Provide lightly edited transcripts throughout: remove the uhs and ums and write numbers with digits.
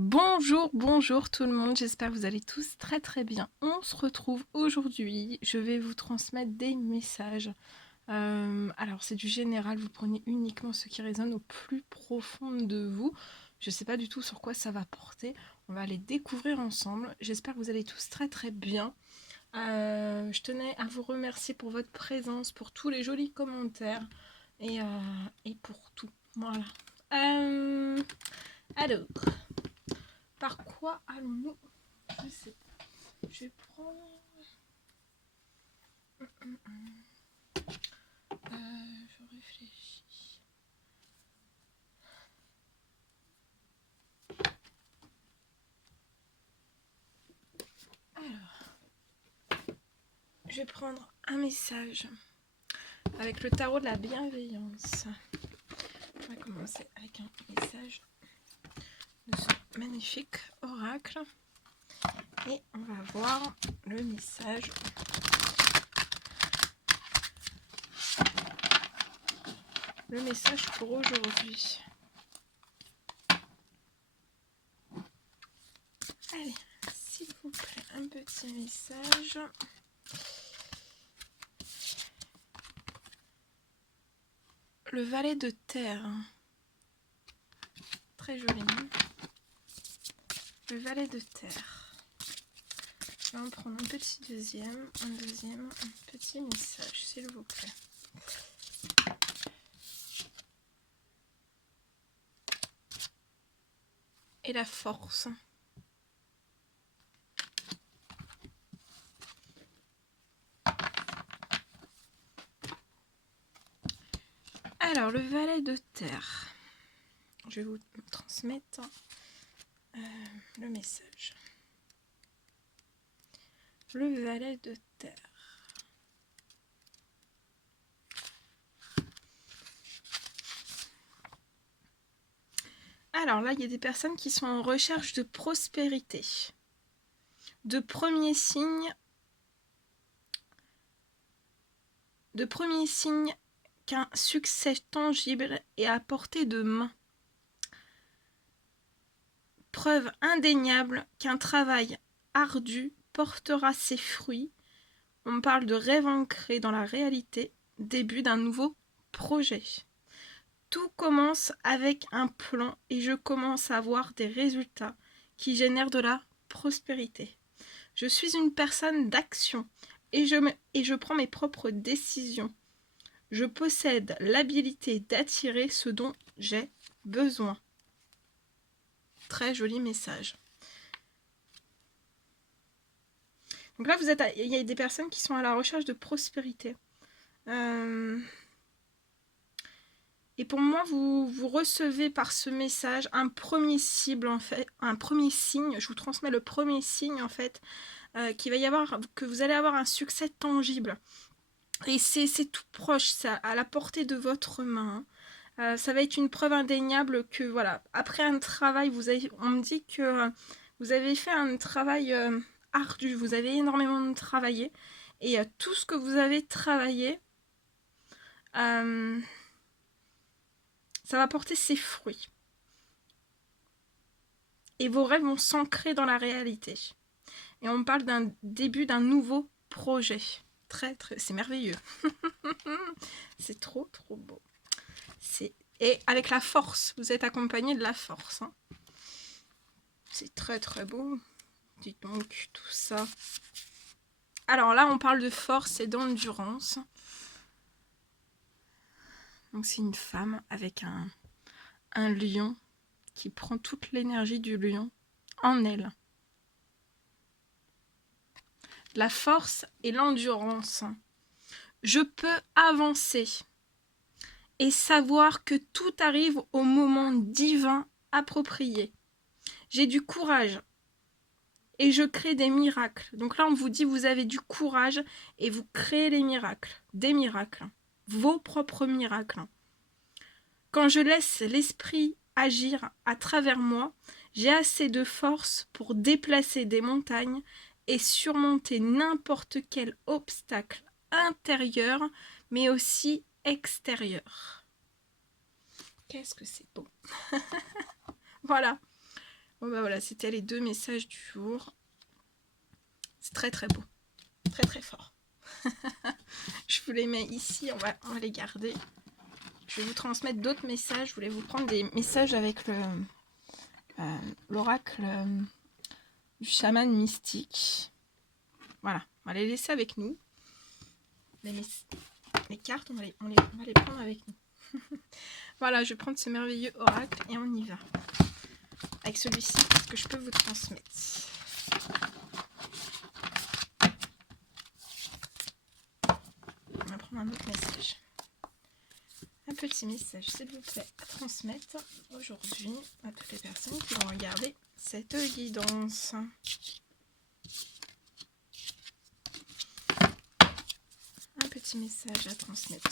Bonjour, bonjour tout le monde, j'espère que vous allez tous très très bien. On se retrouve aujourd'hui, je vais vous transmettre des messages. Alors c'est du général, vous prenez uniquement ce qui résonne au plus profond de vous. Je ne sais pas du tout sur quoi ça va porter, on va les découvrir ensemble. J'espère que vous allez tous très très bien. Je tenais à vous remercier pour votre présence, pour tous les jolis commentaires et pour tout. Voilà. Alors... Par quoi allons-nous? Je sais pas. Je vais prendre... je réfléchis. Alors, je vais prendre un message avec le tarot de la bienveillance. On va commencer avec un message de ce magnifique oracle. Et on va voir le message. Le message pour aujourd'hui. Allez, s'il vous plaît, un petit message. Le valet de terre. Très joli. Le valet de terre. Je vais en prendre un petit deuxième, un petit message, s'il vous plaît. Et la force. Alors, le valet de terre. Je vais vous transmettre le message. Le valet de terre. Alors là, il y a des personnes qui sont en recherche de prospérité. De premiers signes qu'un succès tangible est à portée de main. Preuve indéniable qu'un travail ardu portera ses fruits. On parle de rêve ancré dans la réalité, début d'un nouveau projet. Tout commence avec un plan et je commence à voir des résultats qui génèrent de la prospérité. Je suis une personne d'action et je prends mes propres décisions. Je possède l'habilité d'attirer ce dont j'ai besoin. Très joli message. Donc là, il y a des personnes qui sont à la recherche de prospérité. Et pour moi, vous recevez par ce message un premier cible, en fait, un premier signe. Je vous transmets le premier signe, en fait, que vous allez avoir un succès tangible. Et c'est tout proche, ça, à la portée de votre main. Ça va être une preuve indéniable que, voilà, après un travail, on me dit que vous avez fait un travail ardu, vous avez énormément travaillé. Et tout ce que vous avez travaillé, ça va porter ses fruits. Et vos rêves vont s'ancrer dans la réalité. Et on parle d'un début d'un nouveau projet. C'est merveilleux. C'est trop beau. Et avec la force, vous êtes accompagné de la force. Hein. C'est très beau. Dites donc tout ça. Alors là, on parle de force et d'endurance. Donc c'est une femme avec un lion qui prend toute l'énergie du lion en elle. La force et l'endurance. Je peux avancer et savoir que tout arrive au moment divin approprié. J'ai du courage et je crée des miracles. Donc là, on vous dit, vous avez du courage et vous créez les miracles. Des miracles. Vos propres miracles. Quand je laisse l'esprit agir à travers moi, j'ai assez de force pour déplacer des montagnes et surmonter n'importe quel obstacle intérieur, mais aussi extérieur. Qu'est-ce que c'est beau. Voilà. Bon bah voilà, c'était les 2 messages du jour. C'est très très beau. Très très fort. Je vous les mets ici, on va les garder. Je vais vous transmettre d'autres messages. Je voulais vous prendre des messages avec l'oracle du chaman mystique. Voilà, on va les laisser avec nous. Les cartes, on va les prendre avec nous. Voilà, je vais prendre ce merveilleux oracle et on y va. Avec celui-ci, ce que je peux vous transmettre. On va prendre un autre message. Un petit message, s'il vous plaît, à transmettre aujourd'hui à toutes les personnes qui vont regarder cette guidance. Un petit message à transmettre.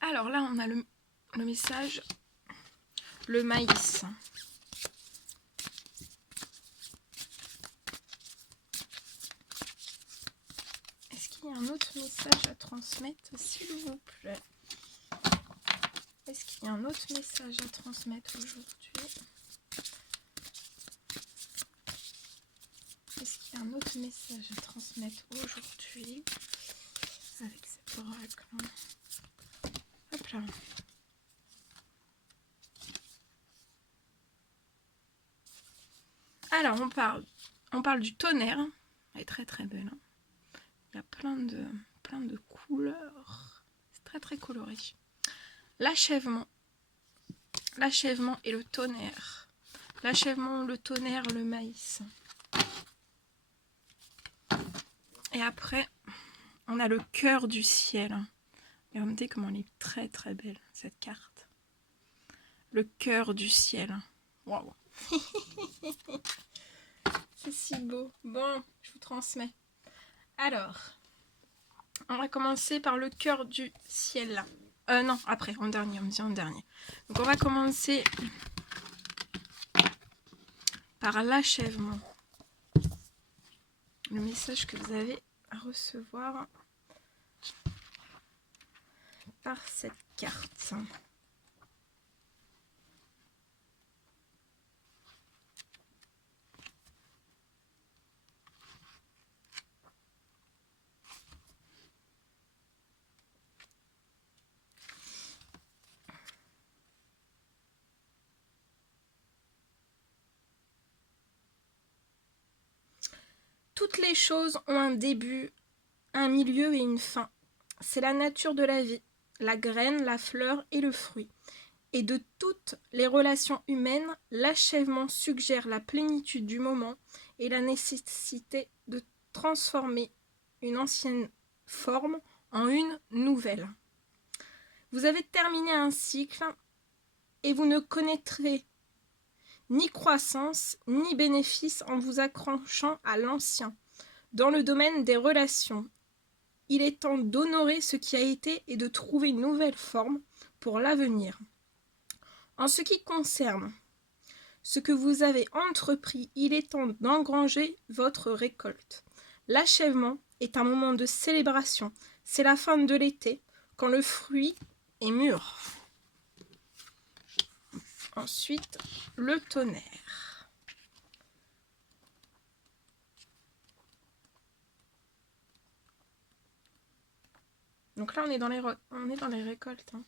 Alors là, on a le message, le maïs. Est-ce qu'il y a un autre message à transmettre, s'il vous plaît? Est-ce qu'il y a un autre message à transmettre aujourd'hui? Est-ce qu'il y a un autre message à transmettre aujourd'hui avec cet oracle? Hop là. Alors, on parle du tonnerre. Elle est très très belle. Hein. Il y a plein de couleurs. C'est très très coloré. L'achèvement. L'achèvement et le tonnerre. L'achèvement, le tonnerre, le maïs. Et après, on a le cœur du ciel. Regardez comment elle est très très belle, cette carte. Le cœur du ciel. Waouh. C'est si beau. Bon, je vous transmets. Alors, on va commencer par le cœur du ciel. Non, après, en dernier, on me dit en dernier. Donc on va commencer par l'achèvement. Le message que vous avez à recevoir par cette carte. Toutes les choses ont un début, un milieu et une fin. C'est la nature de la vie, la graine, la fleur et le fruit. Et de toutes les relations humaines, l'achèvement suggère la plénitude du moment et la nécessité de transformer une ancienne forme en une nouvelle. Vous avez terminé un cycle et vous ne connaîtrez ni croissance ni bénéfice en vous accrochant à l'ancien. Dans le domaine des relations, il est temps d'honorer ce qui a été et de trouver une nouvelle forme pour l'avenir. En ce qui concerne ce que vous avez entrepris, il est temps d'engranger votre récolte. L'achèvement est un moment de célébration. C'est la fin de l'été, quand le fruit est mûr. Ensuite, le tonnerre. Donc là, on est dans les récoltes. Hein.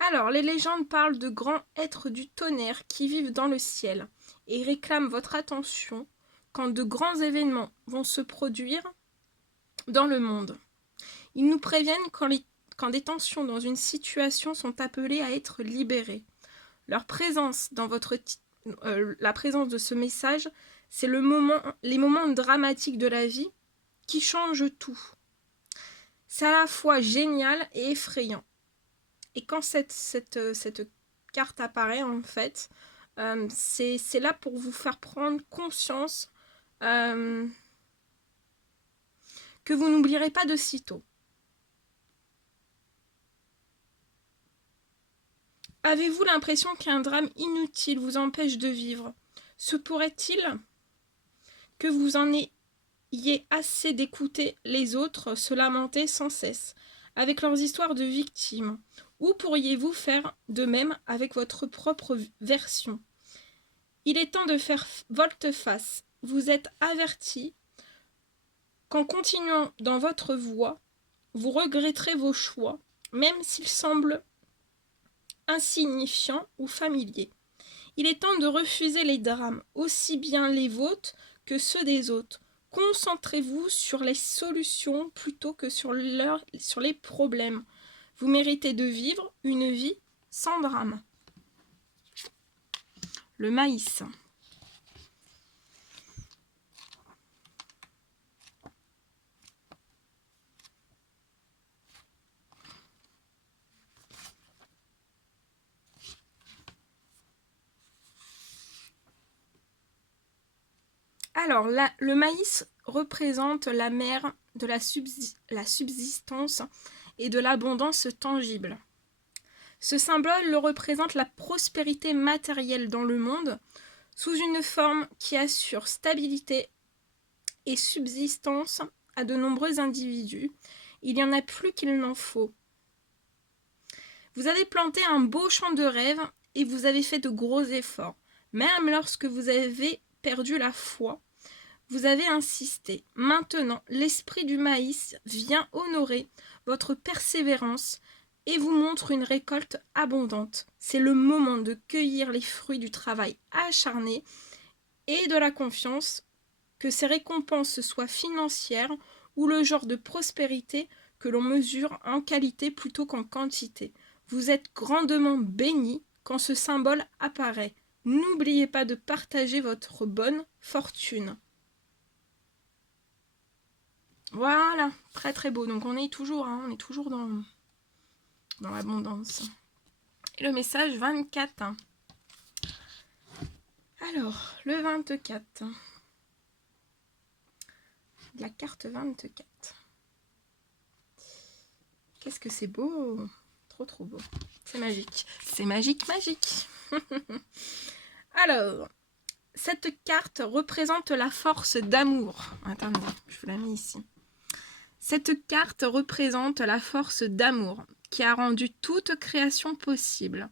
Alors, les légendes parlent de grands êtres du tonnerre qui vivent dans le ciel et réclament votre attention quand de grands événements vont se produire dans le monde. Ils nous préviennent quand des tensions dans une situation sont appelées à être libérées. Leur présence dans la présence de ce message, c'est les moments dramatiques de la vie qui changent tout. C'est à la fois génial et effrayant. Et quand cette carte apparaît, en fait, c'est là pour vous faire prendre conscience que vous n'oublierez pas de sitôt. Avez-vous l'impression qu'un drame inutile vous empêche de vivre? Se pourrait-il que vous en ayez assez d'écouter les autres se lamenter sans cesse, avec leurs histoires de victimes? Ou pourriez-vous faire de même avec votre propre version? Il est temps de faire volte-face. Vous êtes averti qu'en continuant dans votre voie, vous regretterez vos choix, même s'ils semblent insignifiants ou familiers. Il est temps de refuser les drames, aussi bien les vôtres que ceux des autres. Concentrez-vous sur les solutions plutôt que sur les problèmes. Vous méritez de vivre une vie sans drame. Le maïs. Alors, le maïs représente la mère de la subsistance et de l'abondance tangible. Ce symbole le représente la prospérité matérielle dans le monde sous une forme qui assure stabilité et subsistance à de nombreux individus. Il y en a plus qu'il n'en faut. Vous avez planté un beau champ de rêve et vous avez fait de gros efforts. Même lorsque vous avez perdu la foi, vous avez insisté. Maintenant, l'esprit du maïs vient honorer votre persévérance et vous montre une récolte abondante. C'est le moment de cueillir les fruits du travail acharné et de la confiance, que ces récompenses soient financières ou le genre de prospérité que l'on mesure en qualité plutôt qu'en quantité. Vous êtes grandement bénis quand ce symbole apparaît. N'oubliez pas de partager votre bonne fortune. Voilà, très très beau. Donc on est toujours dans l'abondance. Et le message 24. Alors, le 24. La carte 24. Qu'est-ce que c'est beau! Trop trop beau. C'est magique. C'est magique, magique. Alors, cette carte représente la force d'amour. Attendez, je vous la mets ici. Cette carte représente la force d'amour qui a rendu toute création possible.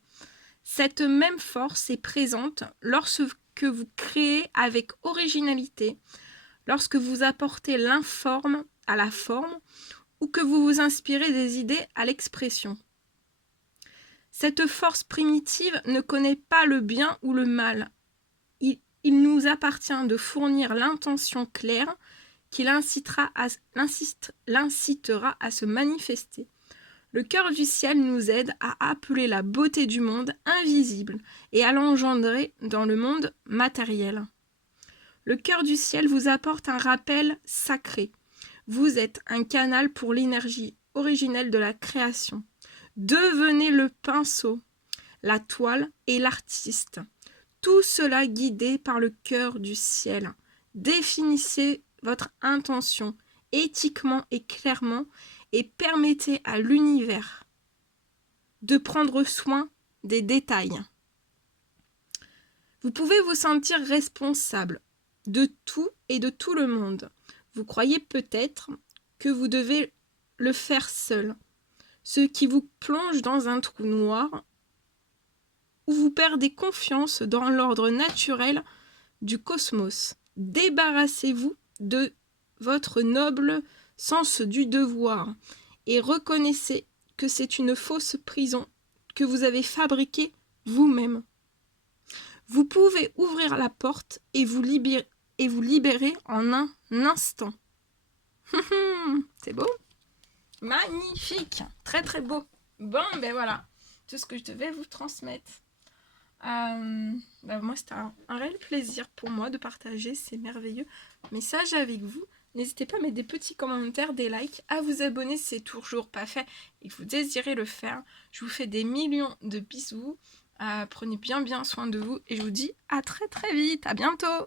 Cette même force est présente lorsque vous créez avec originalité, lorsque vous apportez l'informe à la forme ou que vous vous inspirez des idées à l'expression. Cette force primitive ne connaît pas le bien ou le mal. Il nous appartient de fournir l'intention claire qui l'incitera à se manifester. Le cœur du ciel nous aide à appeler la beauté du monde invisible et à l'engendrer dans le monde matériel. Le cœur du ciel vous apporte un rappel sacré. Vous êtes un canal pour l'énergie originelle de la création. Devenez le pinceau, la toile et l'artiste. Tout cela guidé par le cœur du ciel. Définissez votre intention éthiquement et clairement et permettez à l'univers de prendre soin des détails. Vous pouvez vous sentir responsable de tout et de tout le monde. Vous croyez peut-être que vous devez le faire seul, ce qui vous plonge dans un trou noir où vous perdez confiance dans l'ordre naturel du cosmos. Débarrassez-vous de votre noble sens du devoir et reconnaissez que c'est une fausse prison que vous avez fabriquée vous-même. Vous pouvez ouvrir la porte et vous libérer en un instant. C'est beau? Magnifique! Très très beau. Bon, ben voilà, tout ce que je devais vous transmettre. Moi, c'était un réel plaisir pour moi de partager ces merveilleux messages avec vous. N'hésitez pas à mettre des petits commentaires, des likes, à vous abonner si c'est toujours pas fait et que vous désirez le faire. Je vous fais des millions de bisous. Prenez bien soin de vous et je vous dis à très vite. À bientôt.